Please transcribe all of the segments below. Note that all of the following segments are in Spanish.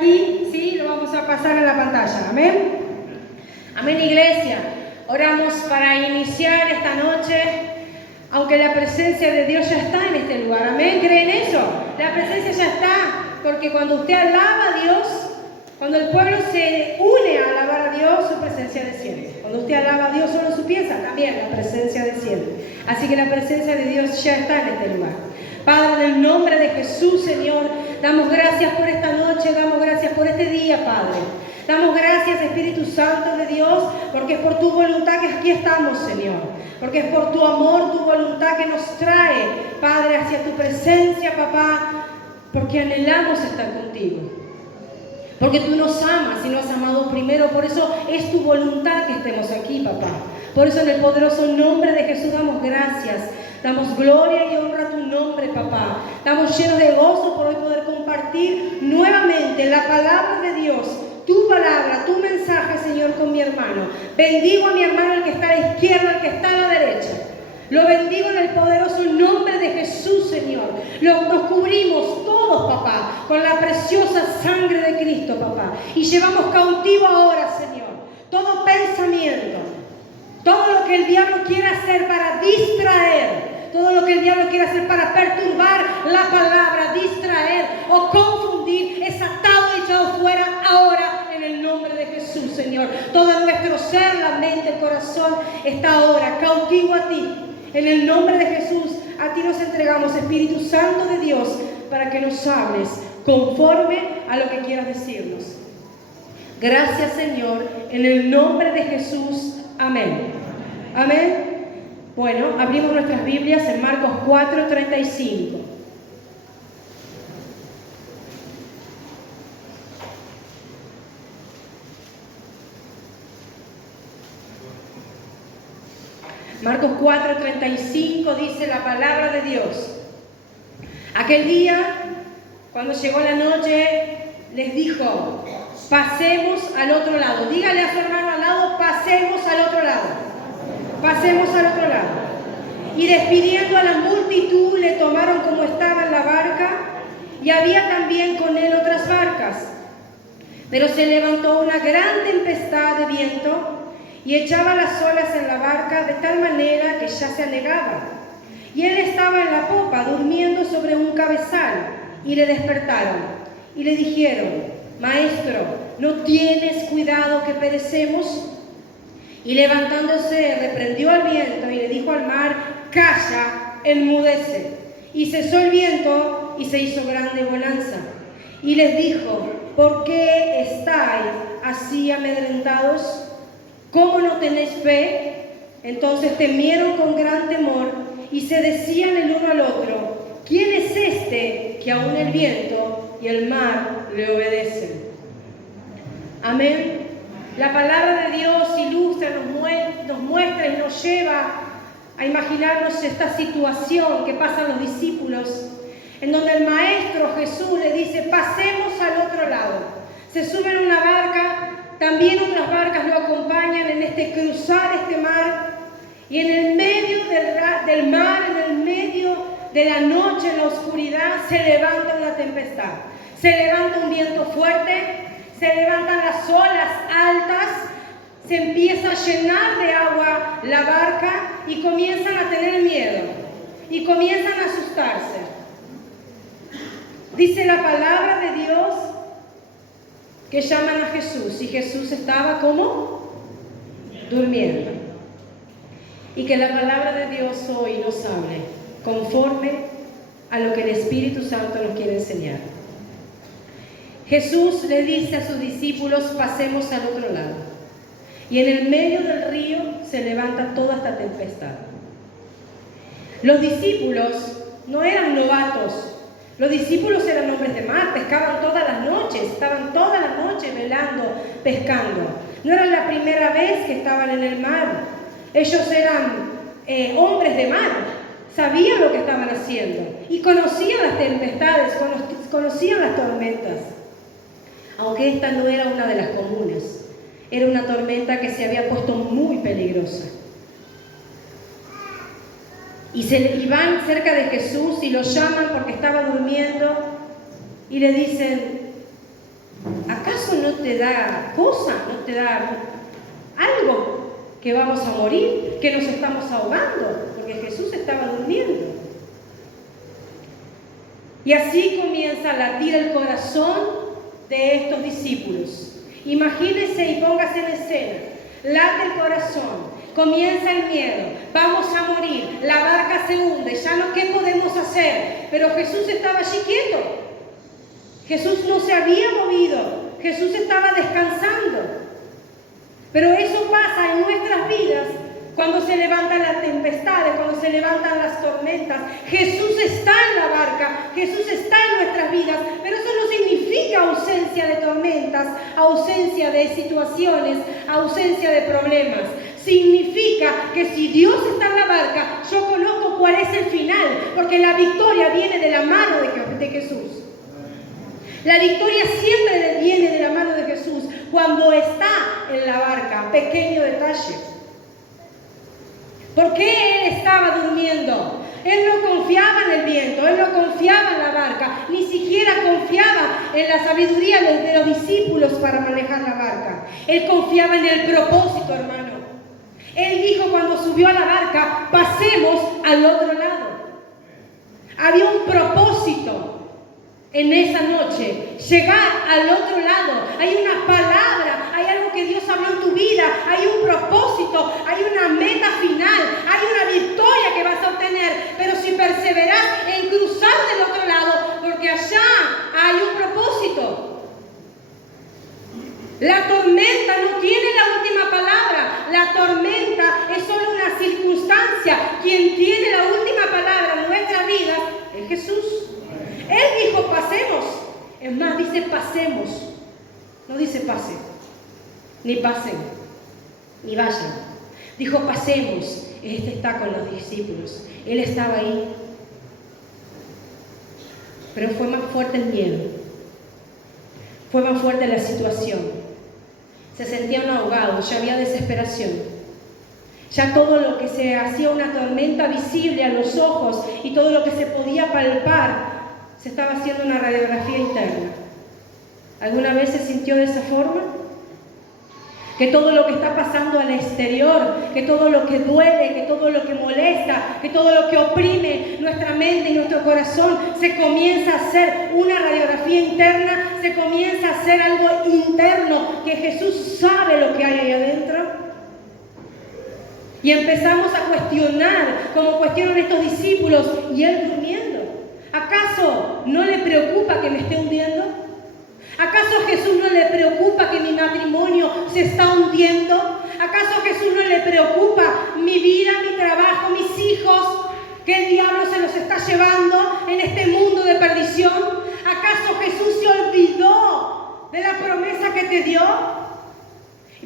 aquí, ¿sí? Lo vamos a pasar en la pantalla. Amén. Amén, iglesia. Oramos para iniciar esta noche, aunque la presencia de Dios ya está en este lugar. Amén. ¿Creen eso? La presencia ya está, porque cuando usted alaba a Dios, cuando el pueblo se une a alabar a Dios, su presencia desciende. Cuando usted alaba a Dios solo su pieza, también la presencia desciende. Así que la presencia de Dios ya está en este lugar. Padre, en el nombre de Jesús, Señor, damos gracias por esta noche, damos gracias por este día, Padre. Damos gracias, Espíritu Santo de Dios, porque es por tu voluntad que aquí estamos, Señor. Porque es por tu amor, tu voluntad que nos trae, Padre, hacia tu presencia, papá, porque anhelamos estar contigo. Porque tú nos amas y nos has amado primero. Por eso es tu voluntad que estemos aquí, papá. Por eso en el poderoso nombre de Jesús damos gracias. Damos gloria y honra a tu nombre, papá. Estamos llenos de gozo por hoy poder compartir nuevamente la palabra de Dios. Tu palabra, tu mensaje, Señor, con mi hermano. Bendigo a mi hermano, el que está a la izquierda, el que está a la derecha. Lo bendigo en el poderoso nombre de Jesús, Señor. Nos cubrimos todos, papá, con la preciosa sangre de Cristo, papá. Y llevamos cautivo ahora, Señor, todo pensamiento, todo lo que el diablo quiera hacer para distraer, todo lo que el diablo quiera hacer para perturbar la palabra, distraer o confundir, es atado y echado fuera ahora en el nombre de Jesús, Señor. Todo nuestro ser, la mente, el corazón está ahora cautivo a ti. En el nombre de Jesús, a ti nos entregamos, Espíritu Santo de Dios, para que nos hables conforme a lo que quieras decirnos. Gracias, Señor, en el nombre de Jesús. Amén. Amén. Bueno, abrimos nuestras Biblias en Marcos 4:35. Marcos 4:35 dice la palabra de Dios. Aquel día, cuando llegó la noche, les dijo: pasemos al otro lado. Dígale a su hermano al lado: pasemos al otro lado. Pasemos al otro lado. Y despidiendo a la multitud, le tomaron como estaba en la barca, y había también con él otras barcas. Pero se levantó una gran tempestad de viento y echaba las olas en la barca de tal manera que ya se anegaba. Y él estaba en la popa, durmiendo sobre un cabezal, y le despertaron y le dijeron: Maestro, ¿no tienes cuidado que perecemos? Y levantándose reprendió al viento y le dijo al mar: calla, enmudece. Y cesó el viento y se hizo grande bonanza. Y les dijo: ¿por qué estáis así amedrentados? ¿Cómo no tenéis fe? Entonces temieron con gran temor y se decían el uno al otro: ¿quién es este que aún el viento y el mar le obedecen? Amén. La palabra de Dios ilustra, nos muestra y nos lleva a imaginarnos esta situación que pasan los discípulos, en donde el Maestro Jesús le dice: pasemos al otro lado. Se suben a una barca. También otras barcas lo acompañan en este cruzar este mar, y en el medio del mar, en el medio de la noche, en la oscuridad, se levanta una tempestad. Se levanta un viento fuerte, se levantan las olas altas, se empieza a llenar de agua la barca y comienzan a tener miedo y comienzan a asustarse. Dice la palabra de Dios que llaman a Jesús, y Jesús estaba ¿cómo? Durmiendo. Y que la palabra de Dios hoy nos hable conforme a lo que el Espíritu Santo nos quiere enseñar. Jesús le dice a sus discípulos: pasemos al otro lado. Y en el medio del río se levanta toda esta tempestad. Los discípulos no eran novatos. Los discípulos eran hombres de mar, pescaban todas las noches, estaban todas las noches velando, pescando. No era la primera vez que estaban en el mar. Ellos eran hombres de mar, sabían lo que estaban haciendo y conocían las tempestades, conocían las tormentas. Aunque esta no era una de las comunes, era una tormenta que se había puesto muy peligrosa. Y van cerca de Jesús y lo llaman porque estaba durmiendo y le dicen: te da cosa, no te da algo, que vamos a morir, que nos estamos ahogando, porque Jesús estaba durmiendo. Y así comienza a latir el corazón de estos discípulos. Imagínense y póngase en escena. Late el corazón, comienza el miedo, vamos a morir, la barca se hunde, ya no, ¿qué podemos hacer? Pero Jesús estaba allí quieto. Jesús no se había movido, Jesús estaba descansando. Pero eso pasa en nuestras vidas cuando se levantan las tempestades, cuando se levantan las tormentas. Jesús está en la barca, Jesús está en nuestras vidas, pero eso no significa ausencia de tormentas, ausencia de situaciones, ausencia de problemas. Significa que si Dios está en la barca, yo conozco cuál es el final, porque la victoria viene de la mano de Jesús. La victoria siempre viene de la mano de Jesús cuando está en la barca. Pequeño detalle. ¿Por qué él estaba durmiendo? Él no confiaba en el viento, él no confiaba en la barca, ni siquiera confiaba en la sabiduría de los discípulos para manejar la barca. Él confiaba en el propósito, hermano. Él dijo cuando subió a la barca, pasemos al otro lado. Había un propósito en esa noche, llegar al otro lado. Hay una palabra, hay algo que Dios habló en tu vida, hay un propósito, hay una meta final, hay una victoria que vas a obtener, pero si perseveras en cruzar del otro lado, porque allá hay un propósito. La tormenta no tiene la última palabra, la tormenta es solo una circunstancia. Quien tiene la última palabra en nuestras vidas es Jesús. Él dijo pasemos, es más, dice pasemos, no dice pase, ni pasen, ni vayan. Dijo pasemos, este está con los discípulos, él estaba ahí, pero fue más fuerte el miedo, fue más fuerte la situación, se sentían ahogados, ya había desesperación. Ya todo lo que se hacía una tormenta visible a los ojos y todo lo que se podía palpar, se estaba haciendo una radiografía interna. ¿Alguna vez se sintió de esa forma? Que todo lo que está pasando al exterior, que todo lo que duele, que todo lo que molesta, que todo lo que oprime nuestra mente y nuestro corazón, se comienza a hacer una radiografía interna, se comienza a hacer algo interno, que Jesús sabe lo que hay ahí adentro. Y empezamos a cuestionar, como cuestionan estos discípulos, y él durmiendo. ¿Acaso no le preocupa que me esté hundiendo? ¿Acaso a Jesús no le preocupa que mi matrimonio se está hundiendo? ¿Acaso a Jesús no le preocupa mi vida, mi trabajo, mis hijos, que el diablo se los está llevando en este mundo de perdición? ¿Acaso Jesús se olvidó de la promesa que te dio?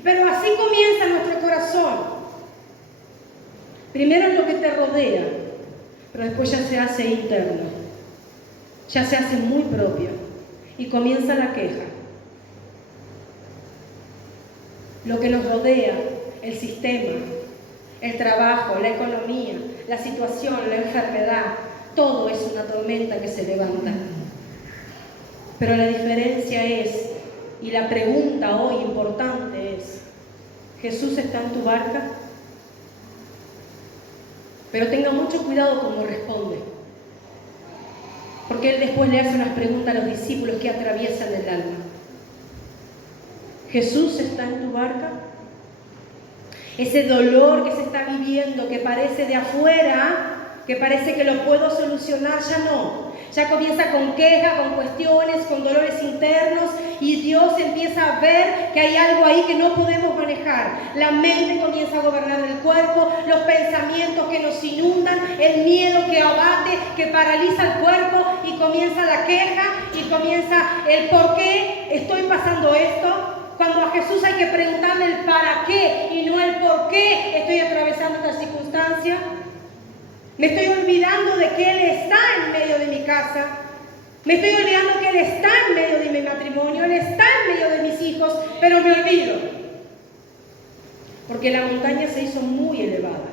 Pero así comienza nuestro corazón. Primero es lo que te rodea, pero después ya se hace interno. Ya se hace muy propio y comienza la queja. Lo que nos rodea, el sistema, el trabajo, la economía, la situación, la enfermedad, todo es una tormenta que se levanta. Pero la diferencia es, y la pregunta hoy importante es, ¿Jesús está en tu barca? Pero tenga mucho cuidado cómo responde. Porque él después le hace unas preguntas a los discípulos que atraviesan el alma. ¿Jesús está en tu barca? Ese dolor que se está viviendo, que parece de afuera, que parece que lo puedo solucionar, ya no. Ya comienza con queja, con cuestiones, con dolores internos, y Dios empieza a ver que hay algo ahí que no podemos manejar. La mente comienza a gobernar el cuerpo, los pensamientos que nos inundan, el miedo que abate, que paraliza el cuerpo, y comienza la queja y comienza el por qué estoy pasando esto. Cuando a Jesús hay que preguntarle el para qué y no el por qué estoy atravesando esta circunstancia. Me estoy olvidando de que Él está en medio de mi casa. Me estoy olvidando que Él está en medio de mi matrimonio. Él está en medio de mis hijos, pero me olvido. Porque la montaña se hizo muy elevada.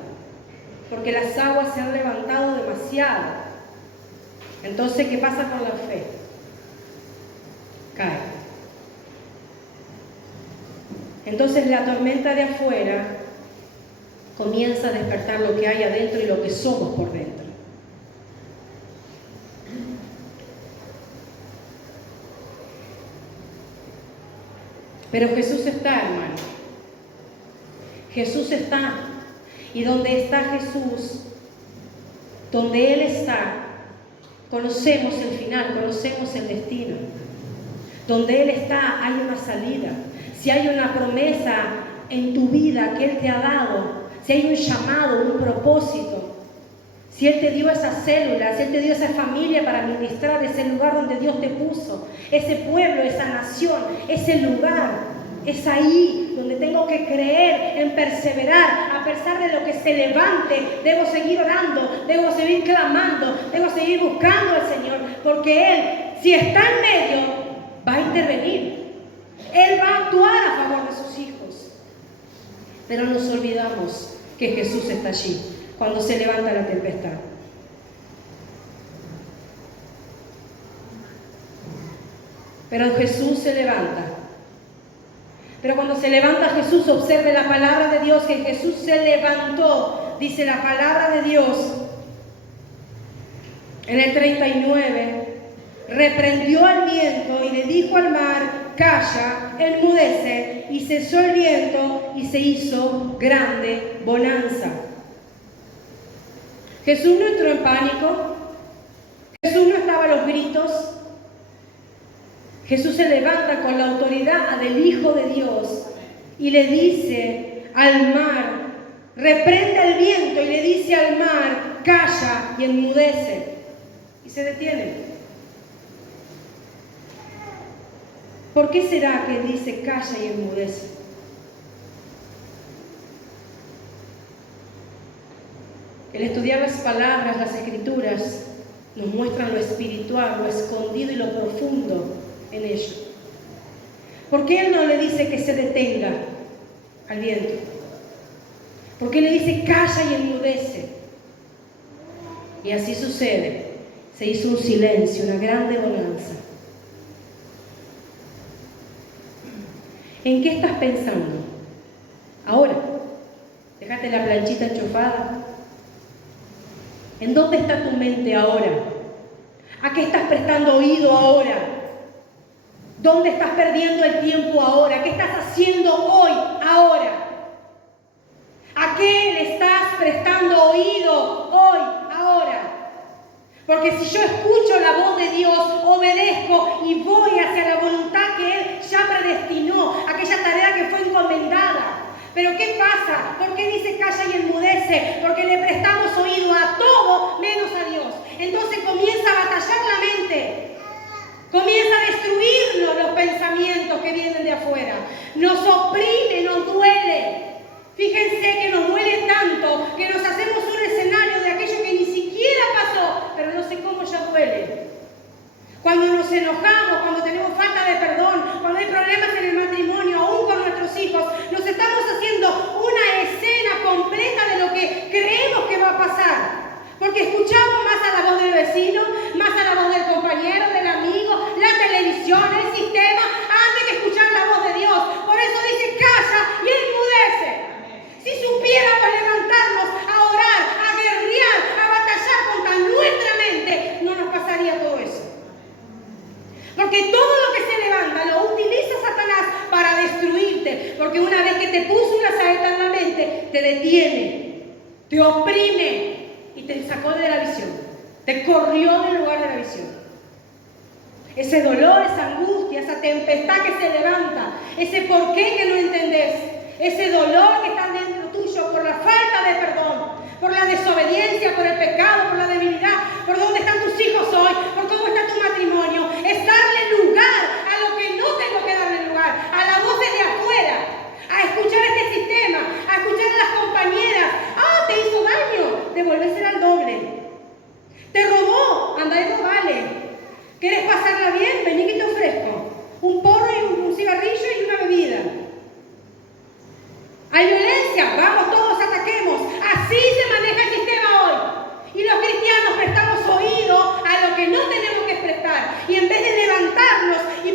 Porque las aguas se han levantado demasiado. Entonces, ¿qué pasa con la fe? Cae. entonces la tormenta de afuera comienza a despertar lo que hay adentro y lo que somos por dentro. Pero Jesús está, hermano. Jesús está. Y donde está Jesús, donde Él está, conocemos el final, conocemos el destino. Donde Él está, hay una salida. Si hay una promesa en tu vida que Él te ha dado, si hay un llamado, un propósito, si Él te dio esa célula, si Él te dio esa familia para ministrar ese lugar donde Dios te puso, ese pueblo, esa nación, ese lugar, es ahí donde tengo que creer, en perseverar, a pesar de lo que se levante. Debo seguir orando, debo seguir clamando, debo seguir buscando al Señor, porque Él, si está en medio, va a intervenir. Él va a actuar a favor de sus hijos. Pero nos olvidamos que Jesús está allí cuando se levanta la tempestad. Pero Jesús se levanta. Pero cuando se levanta Jesús, observe la palabra de Dios, que Jesús se levantó, dice la palabra de Dios, en el 39, reprendió al viento y le dijo al mar, calla, enmudece, y cesó el viento y se hizo grande bonanza. Jesús no entró en pánico, Jesús no estaba a los gritos. Jesús se levanta con la autoridad del Hijo de Dios y le dice al mar, reprende el viento, y le dice al mar, calla y enmudece. Y se detiene. ¿Por qué será que dice calla y enmudece? El estudiar las palabras, las escrituras, nos muestran lo espiritual, lo escondido y lo profundo en ello. ¿Por qué Él no le dice que se detenga al viento? ¿Por qué le dice calla y enmudece? Y así sucede. Se hizo un silencio, una grande bonanza. ¿En qué estás pensando? Ahora. Déjate la planchita enchufada. ¿En dónde está tu mente ahora? ¿A qué estás prestando oído ahora? ¿Dónde estás perdiendo el tiempo ahora? ¿Qué estás haciendo hoy, ahora? ¿A qué le estás prestando oído hoy, ahora? Porque si yo escucho la voz de Dios, obedezco y voy hacia la voluntad que Él ya predestinó, aquella tarea que fue encomendada. Pero ¿qué pasa? ¿Por qué dice calla y enmudece? Porque le prestamos oído a todo menos a Dios. Entonces comienza a batallar la mente. Comienza a destruirnos los pensamientos que vienen de afuera. Nos oprime, nos duele. Fíjense que nos duele tanto que nos hacemos un escenario de aquello que ni siquiera pasó, pero no sé cómo ya duele. Cuando nos enojamos, cuando tenemos falta de perdón, cuando hay problemas en el matrimonio, aún con nuestros hijos, nos estamos haciendo una escena completa de lo que creemos que va a pasar. Porque escuchamos más a la voz del vecino, más a la voz del compañero, del amigo, la televisión, el sistema, antes que escuchar la voz de Dios. Por eso dice calla y enmudece. Si supiéramos levantarnos a orar, a guerrear, a batallar contra nuestra mente, no nos pasaría todo eso. Porque todo lo que se levanta lo utiliza Satanás para destruirte. Porque una vez que te puso una saeta en la mente, te detiene, te oprime y te sacó de la visión. Te corrió del lugar de la visión. Ese dolor, esa angustia, esa tempestad que se levanta, ese por qué que no entendés, ese dolor que está dentro tuyo por la falta de perdón, por la desobediencia, por el pecado, por la debilidad, por dónde están tus hijos hoy, por cómo está tu matrimonio, es darle lugar a lo que no tengo que darle lugar, a la voz de afuera, a escuchar este sistema, a escuchar a las compañeras. Ah, te hizo daño, devolvésela al doble. Te robó, anda y robale. ¿Quieres pasarla bien? Vení que te ofrezco un porro y un cigarrillo y una bebida. Hay violencia, vamos todos, ataquemos. Así se maneja el sistema hoy. Y los cristianos prestamos oído a lo que no tenemos que prestar. Y en vez de levantarnos y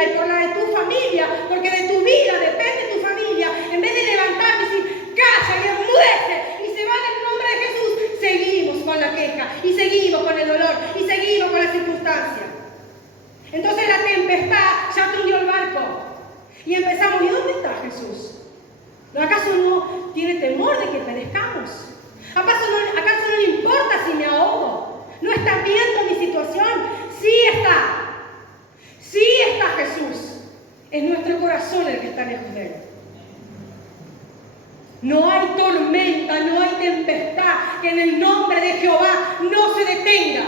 vida y por la de tu familia, porque de tu vida depende tu familia, en vez de levantarme y decir, calla y enmudece y se va en el nombre de Jesús, seguimos con la queja y seguimos con el dolor y seguimos con la circunstancia. Entonces la tempestad ya te hundió el barco y empezamos, ¿y dónde está Jesús? ¿Acaso no tiene temor de que perezcamos? ¿Acaso no le importa si me ahogo? ¿No está viendo mi situación? Sí está. Sí está Jesús. Es nuestro corazón el que está lejos de Él. No hay tormenta, no hay tempestad que en el nombre de Jehová no se detenga.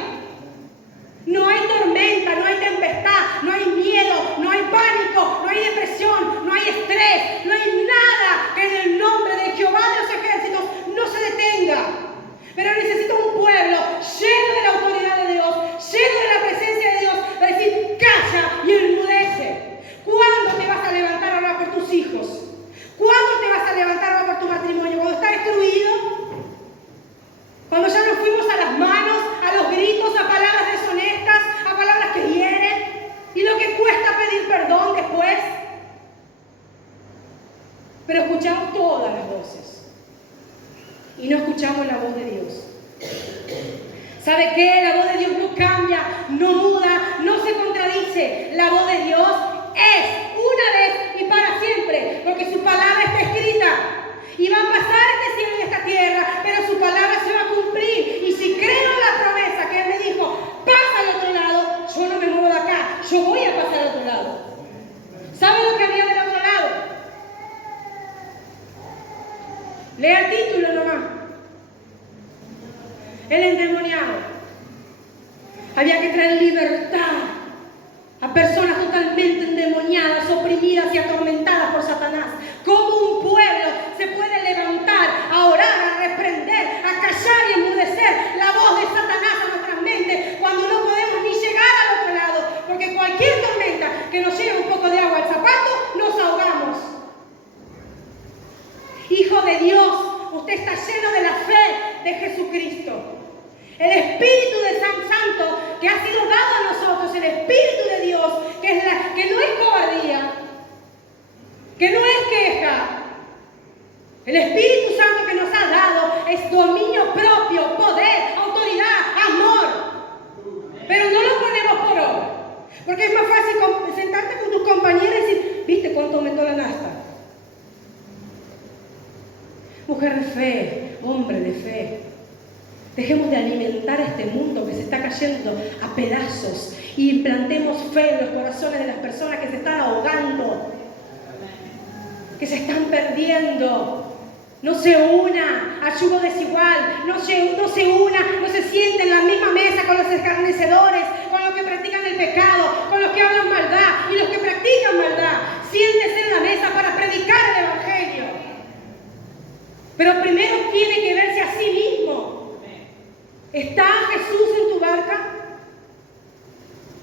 No hay tormenta, no hay tempestad, no hay miedo, no hay pánico, no hay depresión, no hay estrés, no hay nada que en el nombre de Jehová de los ejércitos no se detenga. Pero necesita un pueblo lleno de la autoridad de Dios, lleno de la presencia de Dios, para decir, calla y enmudece. ¿Cuándo te vas a levantar a orar por tus hijos? ¿Cuándo te vas a levantar a orar por tu matrimonio? ¿Cuando está destruido? ¿Cuando ya nos fuimos a las manos, a los gritos, a palabras deshonestas, a palabras que hieren? ¿Y lo que cuesta pedir perdón después? Pero escuchamos todas las voces y no escuchamos la voz de Dios. ¿Sabe qué? La voz de Dios no cambia, no muda, no se contradice. La voz de Dios es una vez y para siempre, porque su palabra está escrita. Y va a pasar este cielo y esta tierra, pero su palabra se va a cumplir. Y si creo en la promesa que Él me dijo, pasa al otro lado, yo no me muevo de acá, yo voy a pasar al otro lado. ¿Sabe lo que había del otro lado? Lea el título nomás. El endemoniado. Había que traer libertad a personas totalmente endemoniadas, oprimidas y atormentadas por Satanás. ¿Cómo un pueblo se puede levantar a orar, a reprender, a callar y enmudecer la voz de Satanás a nuestras mentes cuando no podemos ni llegar al otro lado? Porque cualquier tormenta que nos lleve un poco de agua al zapato, nos ahogamos. Hijo de Dios, usted está lleno de la fe de Jesucristo. El Espíritu de San Santo que ha sido dado a nosotros, el Espíritu de Dios, que no es cobardía, que no es queja. El Espíritu Santo que nos ha dado es dominio propio, poder, autoridad, amor. Pero no lo ponemos por obra. Porque es más fácil sentarte con tus compañeros y decir, ¿viste cuánto aumentó la nafta? Mujer de fe, hombre de fe. Dejemos de alimentar a este mundo que se está cayendo a pedazos y implantemos fe en los corazones de las personas que se están ahogando, que se están perdiendo. No se una a yugo desigual, no se una, no se siente en la misma mesa con los escarnecedores, con los que practican el pecado, con los que hablan maldad y los que practican maldad. Siéntese en la mesa para predicar el Evangelio. Pero primero tiene que verse a sí mismo. ¿Está Jesús en tu barca?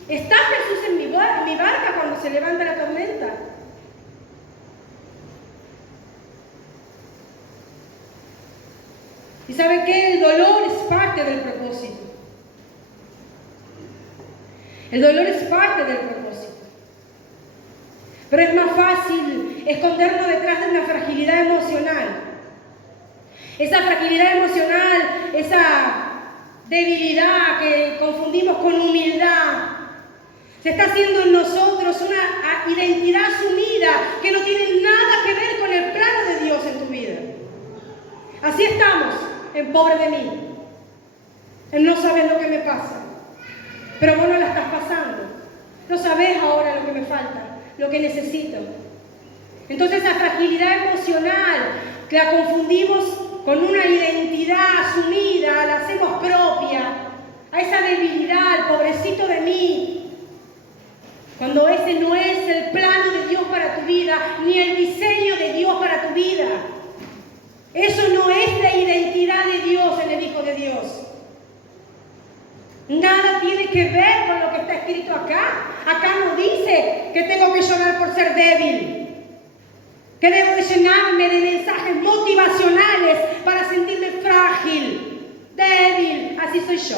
¿Está Jesús en mi barca cuando se levanta la tormenta? ¿Y sabe qué? El dolor es parte del propósito. El dolor es parte del propósito. Pero es más fácil escondernos detrás de una fragilidad emocional. Esa fragilidad emocional, esa debilidad que confundimos con humildad. Se está haciendo en nosotros una identidad sumida que no tiene nada que ver con el plano de Dios en tu vida. Así estamos, en pobre de mí. En no sabes lo que me pasa. Pero vos no la estás pasando. No sabés ahora lo que me falta, lo que necesito. Entonces esa fragilidad emocional que la confundimos con una identidad asumida, la hacemos propia, a esa debilidad, pobrecito de mí, cuando ese no es el plano de Dios para tu vida, ni el diseño de Dios para tu vida. Eso no es la identidad de Dios en el Hijo de Dios. Nada tiene que ver con lo que está escrito acá. Acá no dice que tengo que llorar por ser débil, que debo de llenarme de mensajes motivacionales para sentirme frágil, débil, así soy yo.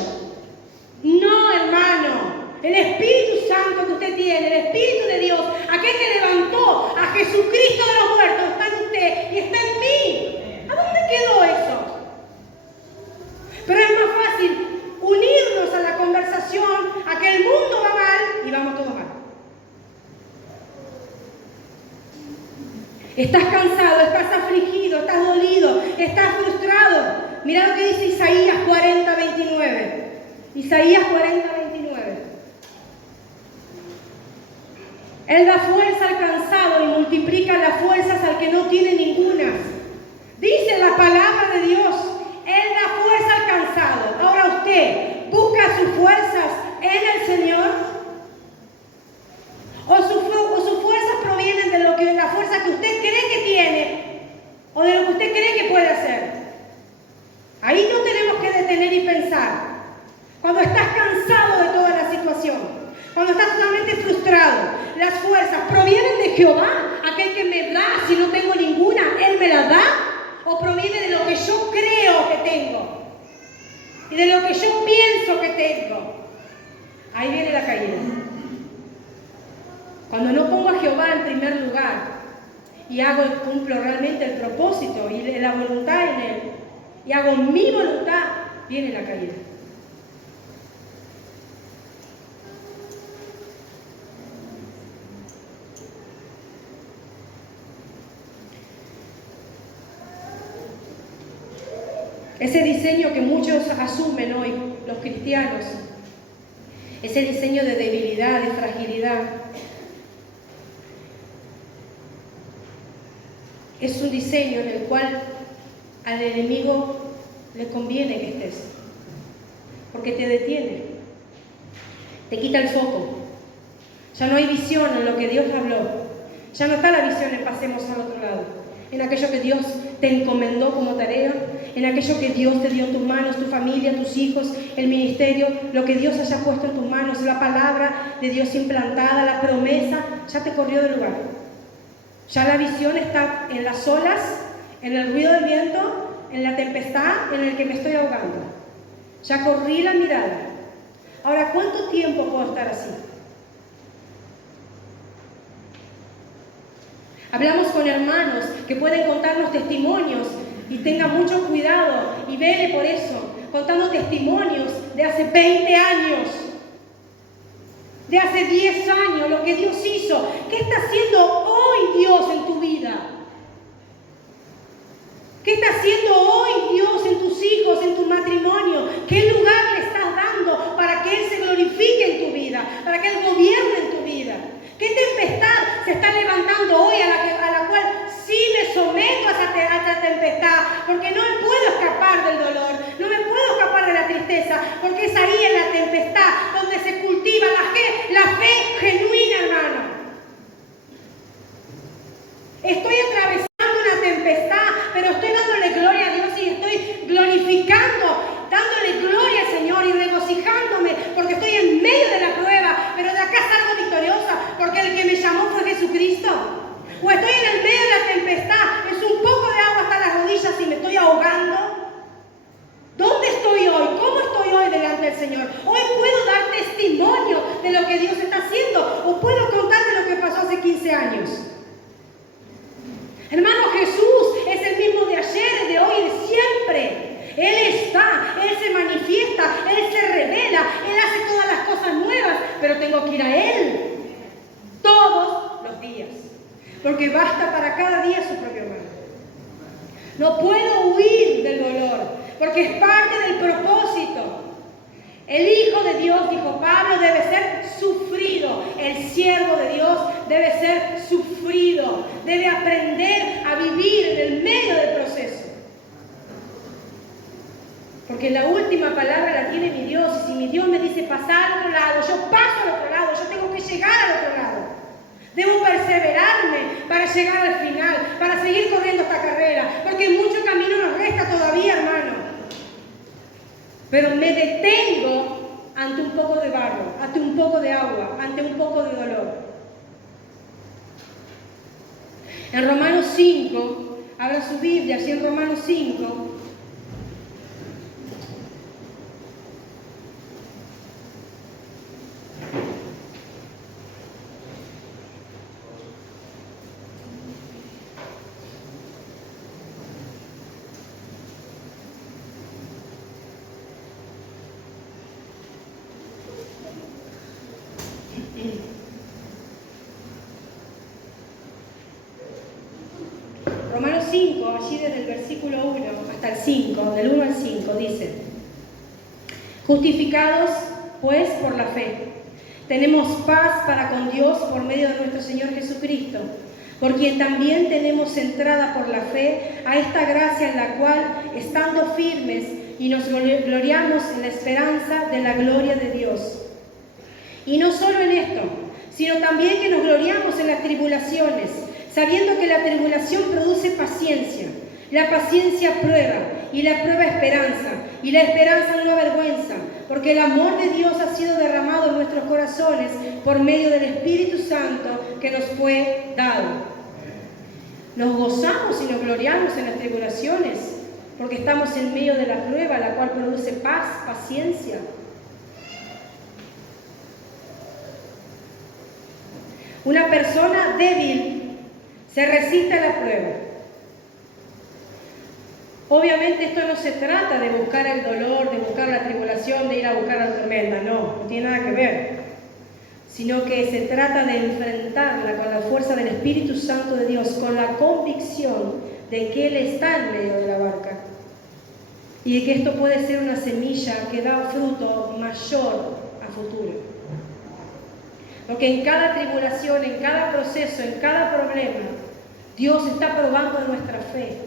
No, hermano, el Espíritu Santo Santo que usted tiene, el Espíritu de Dios, aquel que levantó a Jesucristo de los muertos, está en usted y está en mí. ¿A dónde quedó eso? Pero es más fácil unirnos a la conversación, a que el mundo va mal y vamos todos mal. Estás cansado, estás afligido, estás dolido, estás frustrado. Mira lo que dice Isaías 40:29. Isaías 40:29. Él da fuerza al cansado y multiplica las fuerzas al que no tiene ninguna. Dice la palabra de Dios, Él da fuerza al cansado. Ahora usted busca sus fuerzas en el Señor. O sus fuerzas provienen de la fuerza que usted cree que tiene o de lo que usted cree que puede hacer. Ahí no tenemos que detener y pensar. Cuando estás cansado de toda la situación, cuando estás totalmente frustrado, las fuerzas provienen de Jehová, aquel que me da, si no tengo ninguna, Él me la da, o proviene de lo que yo creo que tengo y de lo que yo pienso que tengo. Ahí viene la caída. Cuando no pongo a Jehová en primer lugar y cumplo realmente el propósito y la voluntad en Él, y hago mi voluntad, viene la caída. Ese diseño que muchos asumen hoy, los cristianos, ese diseño de debilidad, de fragilidad, es un diseño en el cual al enemigo le conviene que estés, porque te detiene, te quita el foco. Ya no hay visión en lo que Dios habló, ya no está la visión en pasemos al otro lado, en aquello que Dios te encomendó como tarea, en aquello que Dios te dio en tus manos, tu familia, tus hijos, el ministerio, lo que Dios haya puesto en tus manos, la palabra de Dios implantada, la promesa, ya te corrió del lugar. Ya la visión está en las olas, en el ruido del viento, en la tempestad en el que me estoy ahogando. Ya corrí la mirada. Ahora, ¿cuánto tiempo puedo estar así? Hablamos con hermanos que pueden contarnos testimonios y tenga mucho cuidado y vele por eso, contando testimonios de hace 20 años, de hace 10 años, lo que Dios hizo. ¿Qué está haciendo hoy Dios en tu vida? ¿Qué está haciendo hoy Dios en tus hijos, en tu matrimonio? ¿Qué lugar le estás dando para que Él se glorifique en tu vida, para que Él gobierne en tu vida? ¿Qué tempestad se está levantando hoy a la cual sí me someto a esta tempestad? Porque no me puedo escapar del dolor, no me puedo escapar de la tristeza, porque es ahí en la tempestad donde se cultiva la fe genuina, hermano. Estoy atravesando una tempestad, pero estoy dándole gloria a Dios y estoy glorificando, dándole gloria al Señor y regocijándome porque estoy en medio de la prueba, pero de acá salgo victoriosa porque el que me llamó fue Jesucristo. O estoy en el medio de la tempestad, es un poco de agua hasta las rodillas y me estoy ahogando. ¿Dónde estoy hoy? ¿Cómo estoy hoy delante del Señor? Hoy puedo dar testimonio de lo que Dios está haciendo o puedo contar de lo que pasó hace 15 años. Hermano, Jesús es el mismo de ayer, de hoy y de siempre. Él está, Él se manifiesta, Él se revela, Él hace todas las cosas nuevas, pero tengo que ir a Él todos los días, porque basta para cada día su propio mal. No puedo huir del dolor, porque es parte del propósito. El Hijo de Dios, dijo Pablo, debe ser sufrido. El siervo de Dios debe ser sufrido. Debe aprender a vivir en el medio del proceso. Porque la última palabra la tiene mi Dios. Y si mi Dios me dice pasar al otro lado, yo paso al otro lado. Yo tengo que llegar al otro lado. Debo perseverarme para llegar al final, para seguir corriendo esta carrera. Porque mucho camino nos resta todavía, hermano. Pero me detengo ante un poco de barro, ante un poco de agua, ante un poco de dolor. En Romanos 5, abra su Biblia, así en Romanos 5. Romanos 5, allí desde el versículo 1 hasta el 5, del 1 al 5, dice: justificados, pues, por la fe, tenemos paz para con Dios por medio de nuestro Señor Jesucristo, por quien también tenemos entrada por la fe a esta gracia en la cual, estando firmes, y nos gloriamos en la esperanza de la gloria de Dios. Y no solo en esto, sino también que nos gloriamos en las tribulaciones, sabiendo que la tribulación produce paciencia, la paciencia prueba, y la prueba esperanza, y la esperanza no avergüenza, porque el amor de Dios ha sido derramado en nuestros corazones por medio del Espíritu Santo que nos fue dado. Nos gozamos y nos gloriamos en las tribulaciones, porque estamos en medio de la prueba, la cual produce paz, paciencia. Una persona débil se resiste a la prueba. Obviamente esto no se trata de buscar el dolor, de buscar la tribulación, de ir a buscar la tormenta, no tiene nada que ver, sino que se trata de enfrentarla con la fuerza del Espíritu Santo de Dios, con la convicción de que Él está en medio de la barca y de que esto puede ser una semilla que da fruto mayor a futuro. Porque en cada tribulación, en cada proceso, en cada problema, Dios está probando nuestra fe.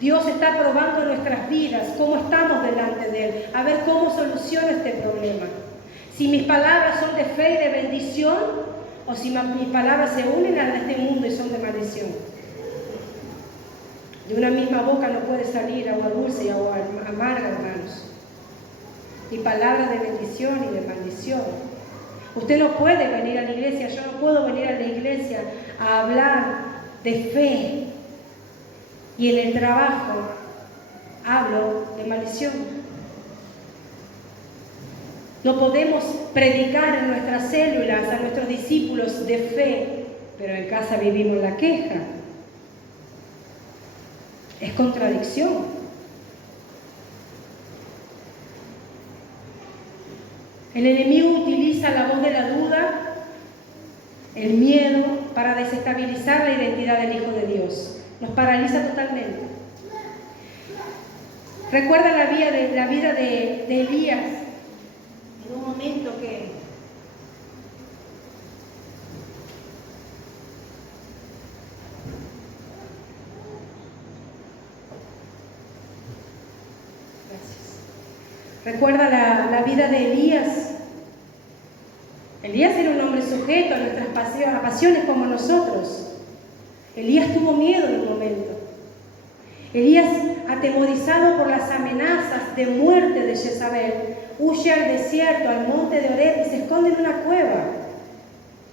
Dios está probando nuestras vidas, cómo estamos delante de Él, a ver cómo soluciono este problema. Si mis palabras son de fe y de bendición, o si mis palabras se unen a las de este mundo y son de maldición. De una misma boca no puede salir agua dulce y agua amarga, hermanos. Y palabras de bendición y de maldición. Usted no puede venir a la iglesia, yo no puedo venir a la iglesia a hablar de fe. Y en el trabajo hablo de maldición. No podemos predicar en nuestras células a nuestros discípulos de fe, pero en casa vivimos la queja. Es contradicción. El enemigo utiliza la voz de la duda, el miedo, para desestabilizar la identidad del Hijo de Dios. Nos paraliza totalmente. Recuerda la vida de Elías. En un momento que recuerda la vida de Elías. Elías era un hombre sujeto a nuestras pasiones como nosotros. Elías tuvo miedo en un momento. Elías, atemorizado por las amenazas de muerte de Jezabel, huye al desierto, al monte de Oreb, y se esconde en una cueva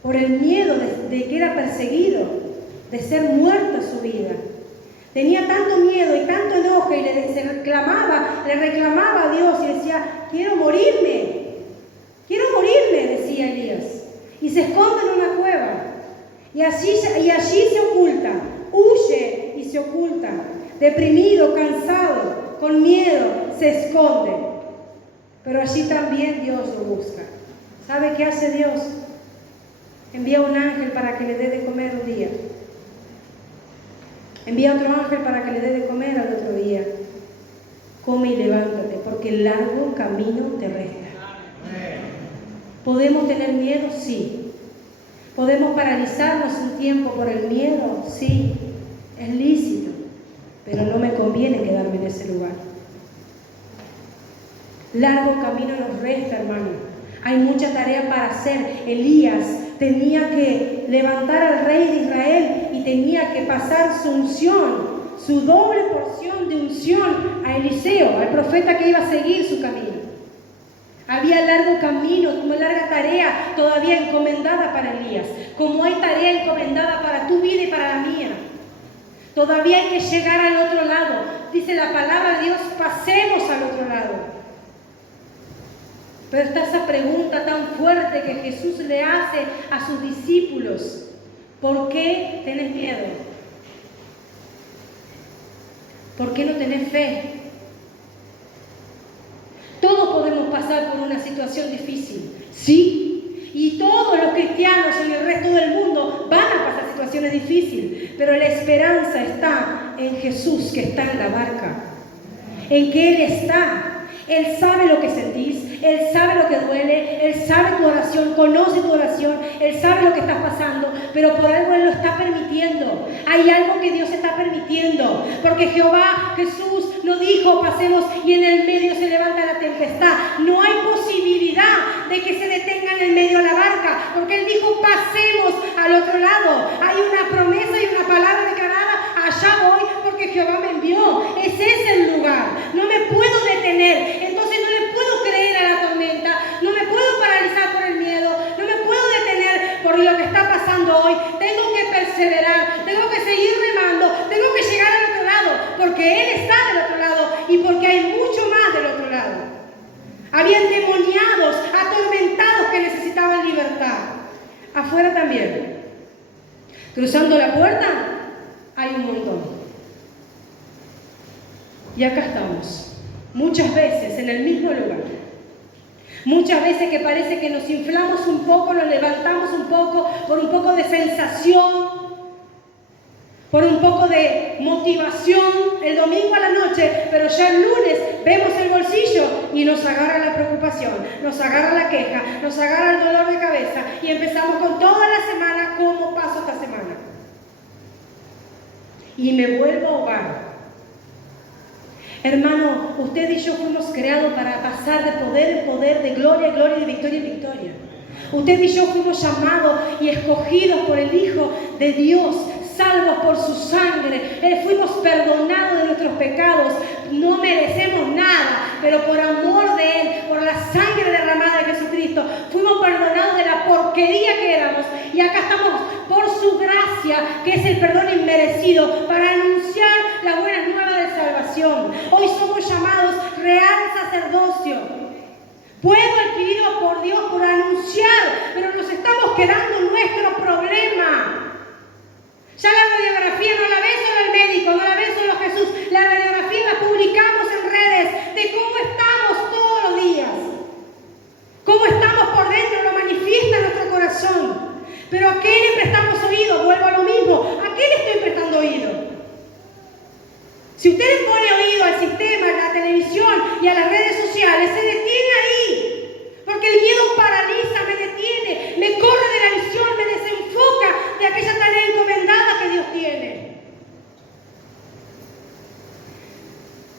por el miedo de que era perseguido, de ser muerta su vida. Tenía tanto miedo y tanto enojo y le reclamaba a Dios y decía: quiero morirme, decía Elías. Y se esconde en una cueva. Y allí se oculta, huye y se oculta, deprimido, cansado, con miedo, se esconde. Pero allí también Dios lo busca. ¿Sabe qué hace Dios? Envía un ángel para que le dé de comer un día. Envía otro ángel para que le dé de comer al otro día. Come y levántate, porque el largo camino te resta. ¿Podemos tener miedo? Sí. ¿Podemos paralizarnos un tiempo por el miedo? Sí, es lícito, pero no me conviene quedarme en ese lugar. Largo camino nos resta, hermano. Hay mucha tarea para hacer. Elías tenía que levantar al rey de Israel y tenía que pasar su unción, su doble porción de unción a Eliseo, al profeta que iba a seguir su camino. Había largo camino, una larga tarea todavía encomendada para Elías, como hay tarea encomendada para tu vida y para la mía. Todavía hay que llegar al otro lado. Dice la palabra de Dios: pasemos al otro lado. Pero está esa pregunta tan fuerte que Jesús le hace a sus discípulos: ¿por qué tenés miedo? ¿Por qué no tenés fe? Todos podemos pasar por una situación difícil, sí, situación es difícil, pero la esperanza está en Jesús que está en la barca, en que Él está. Él sabe lo que sentís, Él sabe lo que duele, Él sabe tu oración, conoce tu oración, Él sabe lo que estás pasando, pero por algo Él lo está permitiendo. Hay algo que Dios está permitiendo, porque Jehová, Jesús, no dijo pasemos y en el medio se levanta la tempestad. No hay posibilidad de que se detenga en el medio la barca, porque Él dijo pasemos al otro lado. Hay una promesa y una palabra declarada, allá voy porque Jehová me envió. Ese es el lugar, no me puedo detener. Entonces no le puedo creer a la tormenta, no me puedo paralizar por el miedo, no me puedo detener por lo que está pasando hoy. Tengo que perseverar, tengo que seguir remando, tengo que llegar al otro lado, porque Él está del otro lado y porque hay mucho más del otro lado. Habían endemoniados, atormentados que necesitaban libertad. Afuera también. Cruzando la puerta hay un montón. Y acá estamos. Muchas veces en el mismo lugar. Muchas veces que parece que nos inflamos un poco, nos levantamos un poco, por un poco de sensación, por un poco de motivación el domingo a la noche, pero ya el lunes vemos el bolsillo y nos agarra la preocupación, nos agarra la queja, nos agarra el dolor de cabeza y empezamos con toda la semana, ¿cómo paso esta semana? Y me vuelvo a ahogar. Hermano, usted y yo fuimos creados para pasar de poder en poder, de gloria en gloria y de victoria en victoria. Usted y yo fuimos llamados y escogidos por el Hijo de Dios, salvos por su sangre. Fuimos perdonados de nuestros pecados. No merecemos nada, pero por amor de Él, por la sangre derramada de Jesucristo, fuimos perdonados de la porquería que éramos. Y acá estamos por su gracia, que es el perdón inmerecido, para anunciar las buenas nuevas de salvación. Hoy somos llamados real sacerdocio, pueblo adquirido por Dios por anunciar, pero nos estamos quedando en nuestro problema. Ya la radiografía no la ve solo el médico, no la ve solo Jesús. La radiografía la publicamos en redes de cómo estamos todos los días. Cómo estamos por dentro, lo manifiesta nuestro corazón. Pero ¿a qué le prestamos oído? Vuelvo a lo mismo. ¿A qué le estoy prestando oído? Si usted le pone oído al sistema, a la televisión y a las redes sociales, se detiene ahí. Porque el miedo paraliza, me detiene, me corre de la visión, me desenfoca de aquella tarea encomendada que Dios tiene.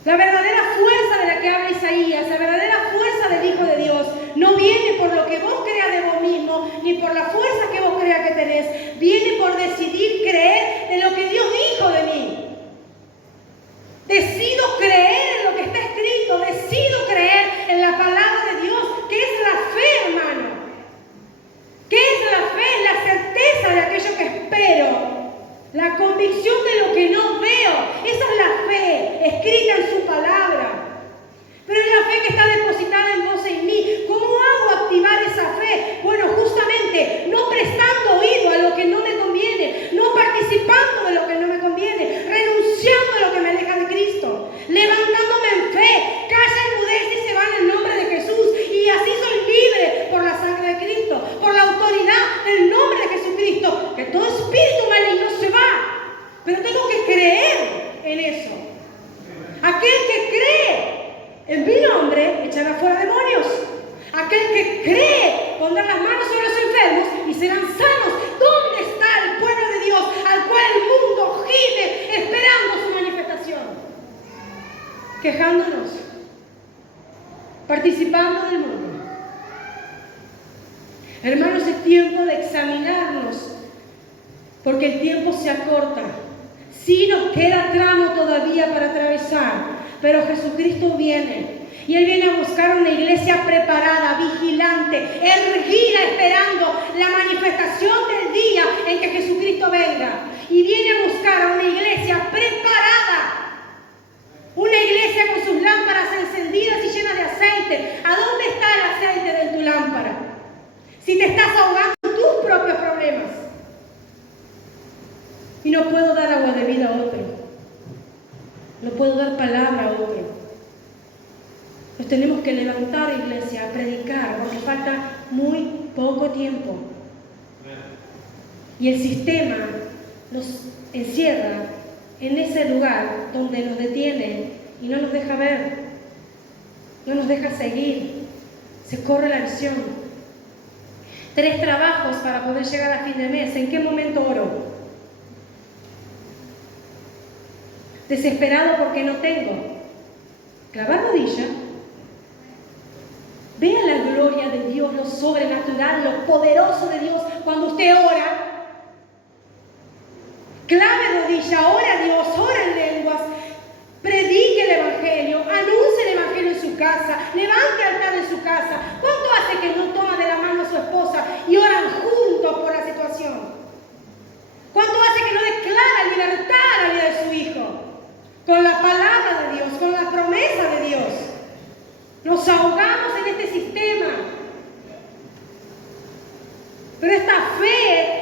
La verdadera fuerza de la que habla Isaías, la verdadera fuerza del Hijo de Dios, no viene por lo que vos creas de vos mismo, ni por la fuerza que vos creas que tenés. Viene por decidir creer en lo que Dios dijo de mí. Decido creer en lo que está escrito, decido creer en la palabra de Dios, que es la fe, hermano. ¿Qué es la fe? La certeza de aquello que espero. La convicción de lo que no veo. Esa es la fe, escrita en su palabra. Pero es la fe que está depositada en vos y en mí. ¿Cómo hago activar esa fe? Bueno, justamente, no prestando oído a lo que no me conviene, no participando de lo que no me conviene, renunciando a lo que me aleja de Cristo, levantándome en fe, calla, enmudece y se va en el nombre de Jesús. Y así soy libre por la sangre de Cristo, por la autoridad del nombre de Jesucristo, que todo espíritu maligno se va. Pero tengo que creer en eso. Aquel que cree en mi nombre echará fuera demonios. Aquel que cree pondrá las manos sobre los enfermos y serán sanos. ¿Dónde está el pueblo de Dios al cual el mundo gime esperando su manifestación? Quejándonos, participando del mundo. Hermanos, es tiempo de examinarnos, porque el tiempo se acorta. Sí nos queda tramo todavía para atravesar, pero Jesucristo viene. Y Él viene a buscar una iglesia preparada, vigilante, erguida, esperando la manifestación del día en que Jesucristo venga. Y viene a buscar a una iglesia preparada. Una iglesia con sus lámparas encendidas y llenas de aceite. ¿A dónde está el aceite de tu lámpara? Si te estás ahogando en tus propios problemas. Y no puedo dar agua de vida a otro. No puedo dar palabra a otro. Nos tenemos que levantar, iglesia, a predicar, porque falta muy poco tiempo. Y el sistema nos encierra en ese lugar donde nos detiene y no nos deja ver, no nos deja seguir, se corre la visión. 3 trabajos para poder llegar a fin de mes. ¿En qué momento oro? Desesperado porque no tengo. Clavar rodilla. Vea la gloria de Dios, lo sobrenatural, lo poderoso de Dios cuando usted ora. Clave rodilla, ora a Dios, ora en lenguas, predique el Evangelio, anuncie el Evangelio en su casa, levante altar en su casa. ¿Cuánto hace que no toma de la mano a su esposa y oran juntos por la situación? ¿Cuánto hace que no declara libertad a la vida de su hijo? Con la palabra de Dios, con la promesa de Dios. Nos ahogamos en este sistema. Pero esta fe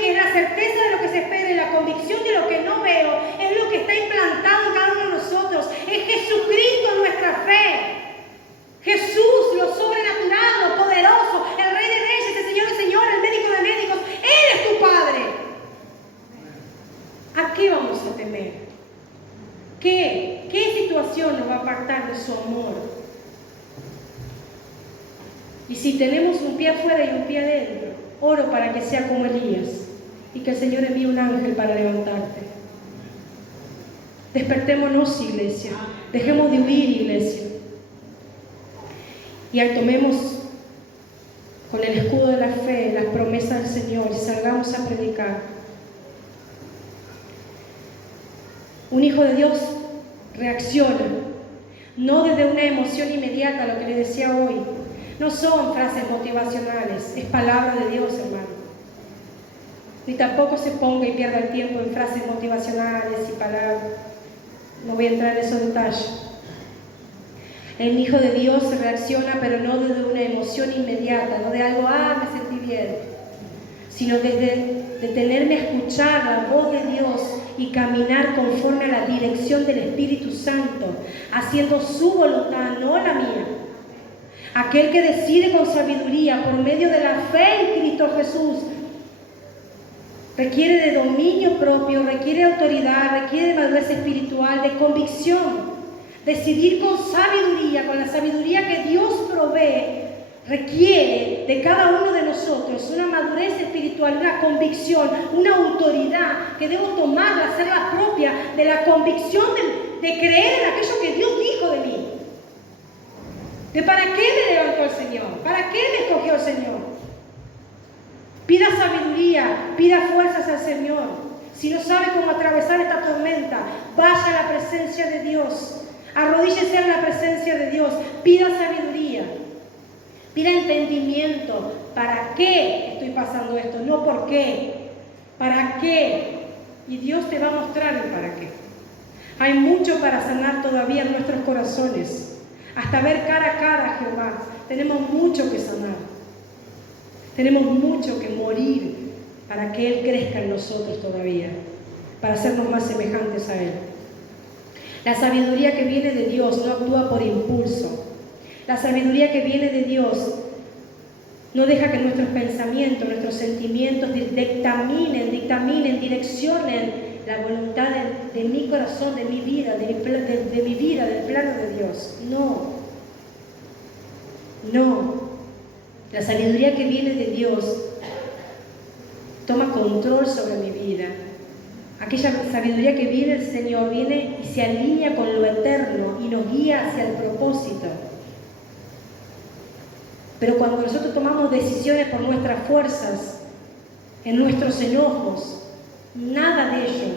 que es la certeza de lo que se espera y la convicción de lo que no veo, es lo que está implantado en cada uno de nosotros. Es Jesucristo nuestra fe. Jesús, lo sobrenatural, lo poderoso, el Rey de Reyes, el Señor de Señores, el médico de médicos. Él es tu Padre. ¿A qué vamos a temer? ¿Qué situación nos va a apartar de su amor? Y si tenemos un pie afuera y un pie adentro, oro para que sea como Elías y que el Señor envíe un ángel para levantarte. Despertémonos, iglesia. Dejemos de huir, iglesia. Y tomemos con el escudo de la fe las promesas del Señor y salgamos a predicar. Un hijo de Dios reacciona, no desde una emoción inmediata, lo que les decía hoy. No son frases motivacionales, es palabra de Dios, hermano. Ni tampoco se ponga y pierda el tiempo en frases motivacionales y palabras. No voy a entrar en esos detalles. El hijo de Dios reacciona, pero no desde una emoción inmediata, no de algo, me sentí bien, sino desde detenerme a escuchar la voz de Dios y caminar conforme a la dirección del Espíritu Santo, haciendo su voluntad, no la mía. Aquel que decide con sabiduría por medio de la fe en Cristo Jesús requiere de dominio propio, requiere de autoridad, requiere de madurez espiritual, de convicción. Decidir con sabiduría, con la sabiduría que Dios provee, requiere de cada uno de nosotros una madurez espiritual, una convicción, una autoridad que debo tomarla, hacerla propia de la convicción de creer en aquello que Dios dijo de mí. ¿De para qué me levantó el Señor? ¿Para qué me escogió el Señor? Pida sabiduría, pida fuerzas al Señor. Si no sabe cómo atravesar esta tormenta, vaya a la presencia de Dios. Arrodíllese en la presencia de Dios. Pida sabiduría. Pida entendimiento. ¿Para qué estoy pasando esto? No por qué. ¿Para qué? Y Dios te va a mostrar el para qué. Hay mucho para sanar todavía en nuestros corazones. Hasta ver cara a cara a Jehová. Tenemos mucho que sanar. Tenemos mucho que morir para que Él crezca en nosotros todavía. Para hacernos más semejantes a Él. La sabiduría que viene de Dios no actúa por impulso. La sabiduría que viene de Dios no deja que nuestros pensamientos, nuestros sentimientos dictaminen, direccionen la voluntad de mi corazón, de mi vida, de mi vida, del plano de Dios. No. La sabiduría que viene de Dios toma control sobre mi vida. Aquella sabiduría que viene del Señor viene y se alinea con lo eterno y nos guía hacia el propósito. Pero cuando nosotros tomamos decisiones por nuestras fuerzas, en nuestros enojos, nada de ello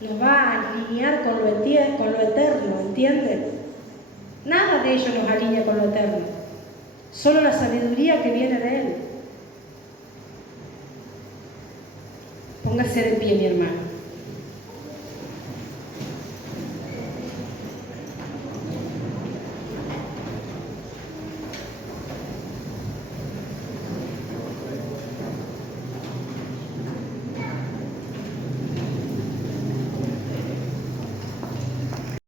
nos va a alinear con lo eterno, ¿entienden? Nada de ello nos alinea con lo eterno. Solo la sabiduría que viene de Él. Póngase de pie, mi hermano.